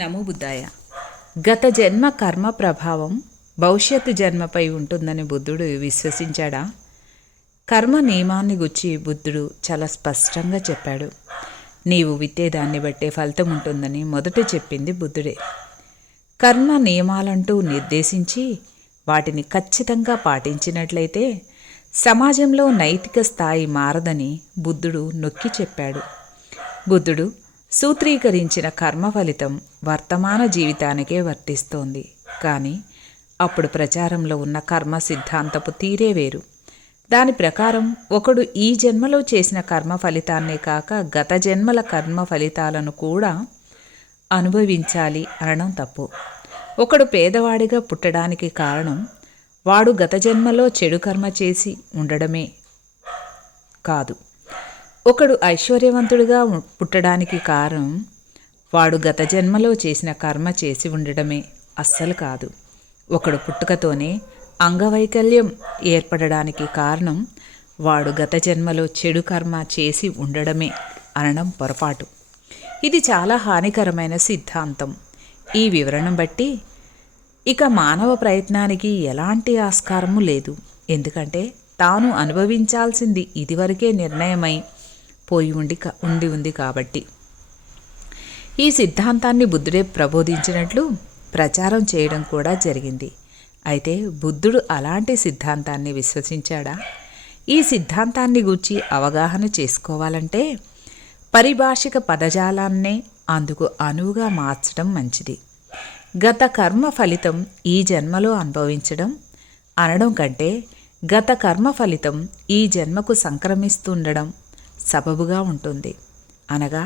నమో బుద్ధాయ. గత జన్మ కర్మ ప్రభావం భవిష్యత్తు జన్మపై ఉంటుందని బుద్ధుడు విశ్వసించాడా? కర్మ నియమాన్ని గురించి బుద్ధుడు చాలా స్పష్టంగా చెప్పాడు. నీవు విత్తేదాన్ని బట్టే ఫలితం ఉంటుందని మొదట చెప్పింది బుద్ధుడే. కర్మ నియమాలంటూ నిర్దేశించి వాటిని ఖచ్చితంగా పాటించినట్లయితే సమాజంలో నైతిక స్థాయి మారదని బుద్ధుడు నొక్కి చెప్పాడు. బుద్ధుడు సూత్రీకరించిన కర్మ ఫలితం వర్తమాన జీవితానికే వర్తిస్తోంది. కానీ అప్పుడు ప్రచారంలో ఉన్న కర్మ సిద్ధాంతపు తీరే వేరు. దాని ప్రకారం ఒకడు ఈ జన్మలో చేసిన కర్మ ఫలితాన్నే కాక గత జన్మల కర్మ ఫలితాలను కూడా అనుభవించాలి అనడం తప్పు. ఒకడు పేదవాడిగా పుట్టడానికి కారణం వాడు గత జన్మలో చెడు కర్మ చేసి ఉండడమే కాదు. ఒకడు ఐశ్వర్యవంతుడిగా పుట్టడానికి కారణం వాడు గత జన్మలో చేసిన కర్మ చేసి ఉండడమే అస్సలు కాదు. ఒకడు పుట్టుకతోనే అంగవైకల్యం ఏర్పడడానికి కారణం వాడు గత జన్మలో చెడు కర్మ చేసి ఉండడమే అనడం పొరపాటు. ఇది చాలా హానికరమైన సిద్ధాంతం. ఈ వివరణ బట్టి ఇక మానవ ప్రయత్నానికి ఎలాంటి ఆస్కారము లేదు. ఎందుకంటే తాను అనుభవించాల్సింది ఇదివరకే నిర్ణయమై పోయి ఉంది కాబట్టి. ఈ సిద్ధాంతాన్ని బుద్ధుడే ప్రబోధించినట్లు ప్రచారం చేయడం కూడా జరిగింది. అయితే బుద్ధుడు అలాంటి సిద్ధాంతాన్ని విశ్వసించాడా? ఈ సిద్ధాంతాన్ని గూర్చి అవగాహన చేసుకోవాలంటే పరిభాషిక పదజాలాన్నే అందుకు అనువుగా మార్చడం మంచిది. గత కర్మ ఫలితం ఈ జన్మలో అనుభవించడం అనడం కంటే గత కర్మ ఫలితం ఈ జన్మకు సంక్రమిస్తుండడం సబబుగా ఉంటుంది. అనగా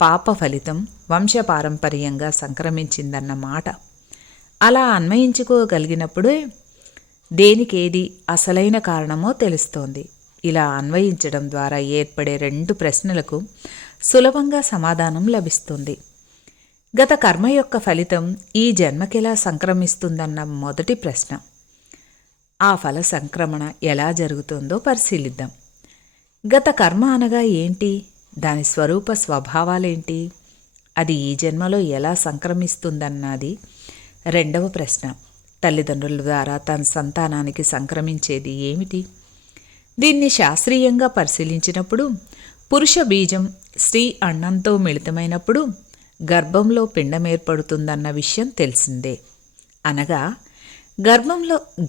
పాప ఫలితం వంశపారంపర్యంగా సంక్రమించిందన్న మాట. అలా అన్వయించుకోగలిగినప్పుడే దేనికేది అసలైన కారణమో తెలుస్తోంది. ఇలా అన్వయించడం ద్వారా ఏర్పడే 2 ప్రశ్నలకు సులభంగా సమాధానం లభిస్తుంది. గత కర్మ యొక్క ఫలితం ఈ జన్మకెలా సంక్రమిస్తుందన్న మొదటి ప్రశ్న. ఆ ఫల సంక్రమణ ఎలా జరుగుతుందో పరిశీలిద్దాం. గత కర్మ అనగా ఏంటి? దాని స్వరూప స్వభావాలేంటి? అది ఈ జన్మలో ఎలా సంక్రమిస్తుందన్నది రెండవ ప్రశ్న. తల్లిదండ్రుల ద్వారా తన సంతానానికి సంక్రమించేది ఏమిటి? దీన్ని శాస్త్రీయంగా పరిశీలించినప్పుడు పురుష బీజం స్త్రీ అండంతో మిళితమైనప్పుడు గర్భంలో పిండం ఏర్పడుతుందన్న విషయం తెలిసిందే. అనగా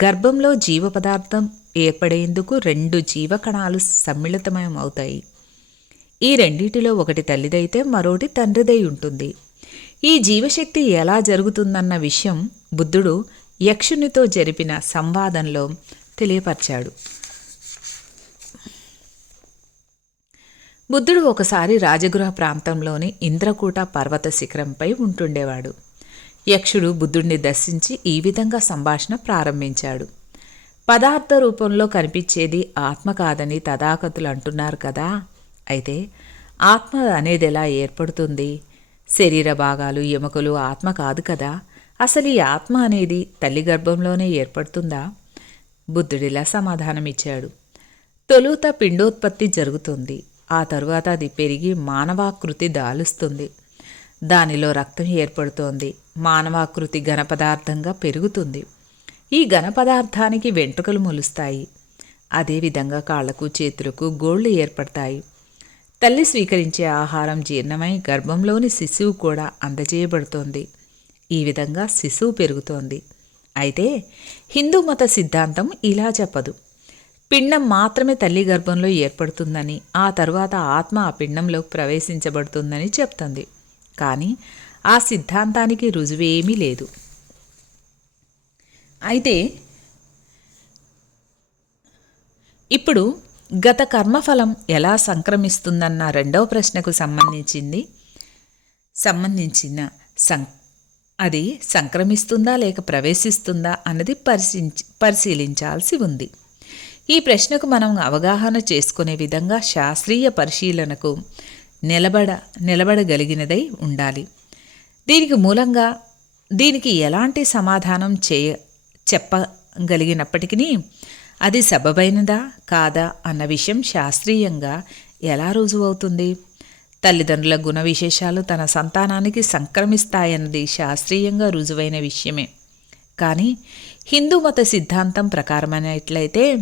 గర్భంలో జీవ పదార్థం ఏర్పడేందుకు 2 జీవకణాలు సమ్మిళితమవుతాయి. ఈ రెండిటిలో ఒకటి తల్లిదైతే మరోటి తండ్రిదై ఉంటుంది. ఈ జీవశక్తి ఎలా జరుగుతుందన్న విషయం బుద్ధుడు యక్షునితో జరిపిన సంవాదంలో తెలియపరిచాడు. బుద్ధుడు ఒకసారి రాజగృహ ప్రాంతంలోని ఇంద్రకూట పర్వత శిఖరంపై ఉంటుండేవాడు. యక్షుడు బుద్ధుడిని దర్శించి ఈ విధంగా సంభాషణ ప్రారంభించాడు. పదార్థ రూపంలో కనిపించేది ఆత్మ కాదని తథాగతులు అంటున్నారు కదా. అయితే ఆత్మ అనేది ఎలా ఏర్పడుతుంది? శరీర భాగాలు ఎముకలు ఆత్మ కాదు కదా. అసలు ఈ ఆత్మ అనేది తల్లి గర్భంలోనే ఏర్పడుతుందా? బుద్ధుడిలా సమాధానమిచ్చాడు. తొలుత పిండోత్పత్తి జరుగుతుంది. ఆ తరువాత అది పెరిగి మానవాకృతి దాలుస్తుంది. దానిలో రక్తం ఏర్పడుతోంది. మానవాకృతి ఘనపదార్థంగా పెరుగుతుంది. ఈ ఘనపదార్థానికి వెంట్రుకలు మొలుస్తాయి. అదేవిధంగా కాళ్లకు చేతులకు గోళ్లు ఏర్పడతాయి. తల్లి స్వీకరించే ఆహారం జీర్ణమై గర్భంలోని శిశువు కూడా అందజేయబడుతోంది. ఈ విధంగా శిశువు పెరుగుతోంది. అయితే హిందూ మత సిద్ధాంతం ఇలా చెప్పదు. పిండం మాత్రమే తల్లి గర్భంలో ఏర్పడుతుందని, ఆ తరువాత ఆత్మ ఆ పిండంలోకి ప్రవేశించబడుతుందని చెప్తుంది. కానీ ఆ సిద్ధాంతానికి రుజువేమీ లేదు. అయితే ఇప్పుడు గత కర్మఫలం ఎలా సంక్రమిస్తుందన్న రెండవ ప్రశ్నకు అది సంక్రమిస్తుందా లేక ప్రవేశిస్తుందా అన్నది పరిశీలించాల్సి ఉంది. ఈ ప్రశ్నకు మనం అవగాహన చేసుకునే విధంగా శాస్త్రీయ పరిశీలనకు నిలబడగలిగినదై ఉండాలి. దీనికి ఎలాంటి సమాధానం చెప్పగలిగినప్పటికీ అది సబబైనదా కాదా అన్న విషయం శాస్త్రీయంగా ఎలా రుజువవుతుంది? తల్లిదండ్రుల గుణ విశేషాలు తన సంతానానికి సంక్రమిస్తాయన్నది శాస్త్రీయంగా రుజువైన విషయమే. కానీ హిందూ మత సిద్ధాంతం ప్రకారమైనట్లయితే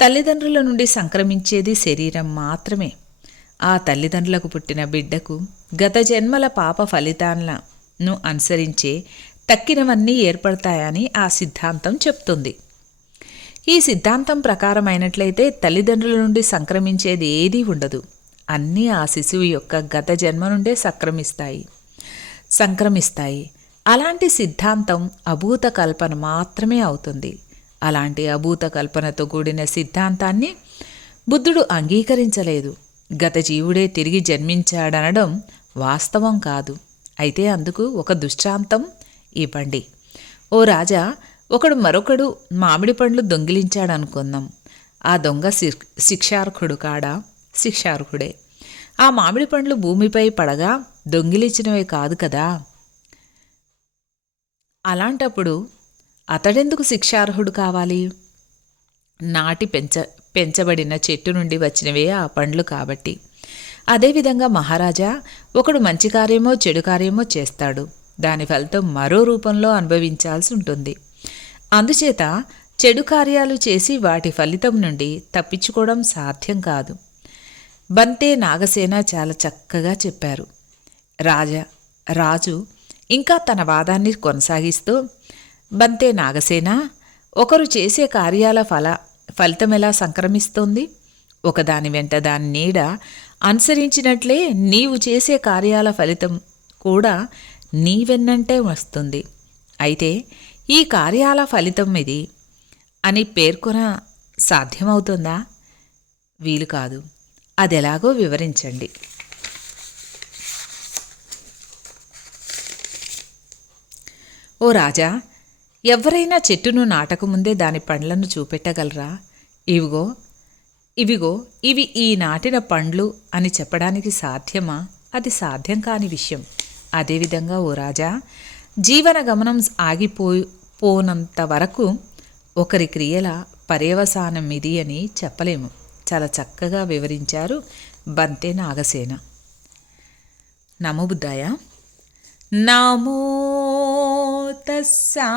తల్లిదండ్రుల నుండి సంక్రమించేది శరీరం మాత్రమే. ఆ తల్లిదండ్రులకు పుట్టిన బిడ్డకు గత జన్మల పాప ఫలితాలను అనుసరించే తక్కినవన్నీ ఏర్పడతాయని ఆ సిద్ధాంతం చెప్తుంది. ఈ సిద్ధాంతం ప్రకారమైనట్లయితే తల్లిదండ్రుల నుండి సంక్రమించేది ఏదీ ఉండదు. అన్నీ ఆ శిశువు యొక్క గత జన్మ నుండే సంక్రమిస్తాయి. అలాంటి సిద్ధాంతం అభూత కల్పన మాత్రమే అవుతుంది. అలాంటి అభూత కల్పనతో కూడిన సిద్ధాంతాన్ని బుద్ధుడు అంగీకరించలేదు. గత జీవుడే తిరిగి జన్మించాడనడం వాస్తవం కాదు. అయితే అందుకు ఒక దృష్టాంతం ఇవ్వండి. ఓ రాజా, ఒకడు మరొకడు మామిడి పండ్లు దొంగిలించాడనుకుందాం. ఆ దొంగ శిక్షార్హుడు కాడా? శిక్షార్హుడే. ఆ మామిడి పండ్లు భూమిపై పడగా దొంగిలించినవే కాదు కదా. అలాంటప్పుడు అతడెందుకు శిక్షార్హుడు కావాలి? నాటి పెంచబడిన చెట్టు నుండి వచ్చినవే ఆ పండ్లు కాబట్టి. అదేవిధంగా మహారాజా, ఒకడు మంచి కార్యమో చెడు కార్యమో చేస్తాడు. దాని ఫలితం మరో రూపంలో అనుభవించాల్సి ఉంటుంది. అందుచేత చెడు కార్యాలు చేసి వాటి ఫలితం నుండి తప్పించుకోవడం సాధ్యం కాదు. బంతే నాగసేన చాలా చక్కగా చెప్పారు. రాజు ఇంకా తన వాదాన్ని కొనసాగిస్తూ, బంతే నాగసేన, ఒకరు చేసే కార్యాల ఫలితమెలా సంక్రమిస్తోంది? ఒకదాని వెంట దాని నీడ అనుసరించినట్లే నీవు చేసే కార్యాల ఫలితం కూడా నీ వెన్నంటే వస్తుంది. అయితే ఈ కార్యాల ఫలితం ఇది అని పేర్కొన సాధ్యమవుతుందా? వీలు కాదు. అదెలాగో వివరించండి. ఓ రాజా, ఎవరైనా చెట్టును నాటకముందే దాని పండ్లను చూపెట్టగలరా? ఇవిగో ఇవి ఈ నాటిన పండ్లు అని చెప్పడానికి సాధ్యమా? అది సాధ్యం కాని విషయం. అదేవిధంగా ఓ రాజా, జీవన గమనం ఆగిపోనంత వరకు ఒకరి క్రియల పర్యవసానం ఇది అని చెప్పలేము. చాలా చక్కగా వివరించారు బంతే నాగసేన. నమో బుద్ధాయ. నమో తస్సా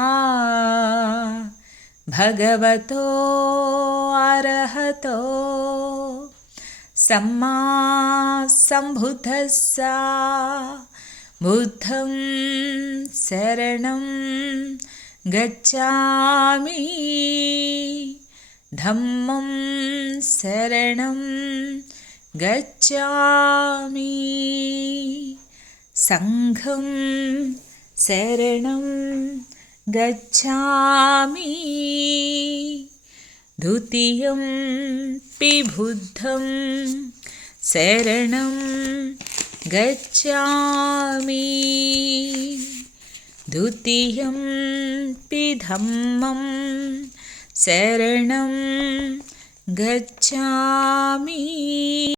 భగవతో అర్హతో సమ్మా సంబుద్ధస్సా బుద్ధం శరణం గచ్ఛామి ధమ్మం శరణం గచ్ఛామి సంఘం శరణం గచ్ఛామి ద్వితీయం పి బుద్ధం శరణం గచ్ఛామి ద్వితీయం పి ధమ్మం శరణం గచ్ఛామి.